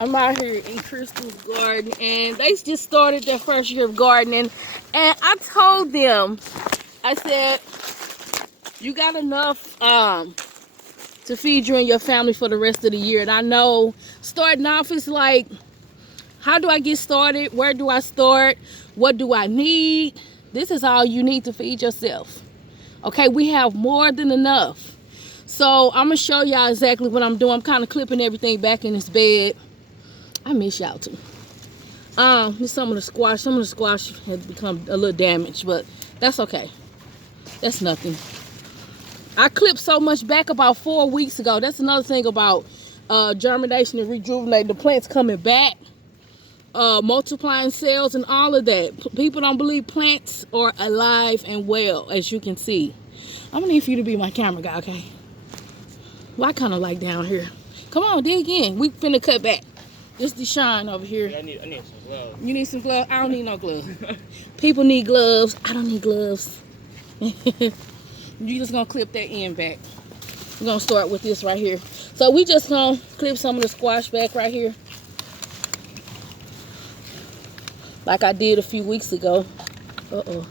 I'm out here in Crystal's garden, and they just started their first year of gardening. And I told them, I said, you got enough to feed you and your family for the rest of the year. And I know starting off is like, how do I get started? Where do I start? What do I need? This is all you need to feed yourself. Okay, we have more than enough. So I'm gonna show y'all exactly what I'm doing. I'm kind of clipping everything back in this bed. I miss y'all too. Some of the squash has become a little damaged, but that's okay. That's nothing. I clipped so much back about 4 weeks ago. That's another thing about germination and rejuvenate. The plants coming back, multiplying cells and all of that. People don't believe plants are alive and well, as you can see. I'm gonna need for you to be my camera guy, okay? Well, I kind of like down here. Come on, dig in. We finna cut back. This is Deshaun over here. Yeah, I need some gloves. You need some gloves? I don't need no gloves. People need gloves. I don't need gloves. You just gonna clip that end back. We're gonna start with this right here. So we just gonna clip some of the squash back right here, like I did a few weeks ago. Uh-oh.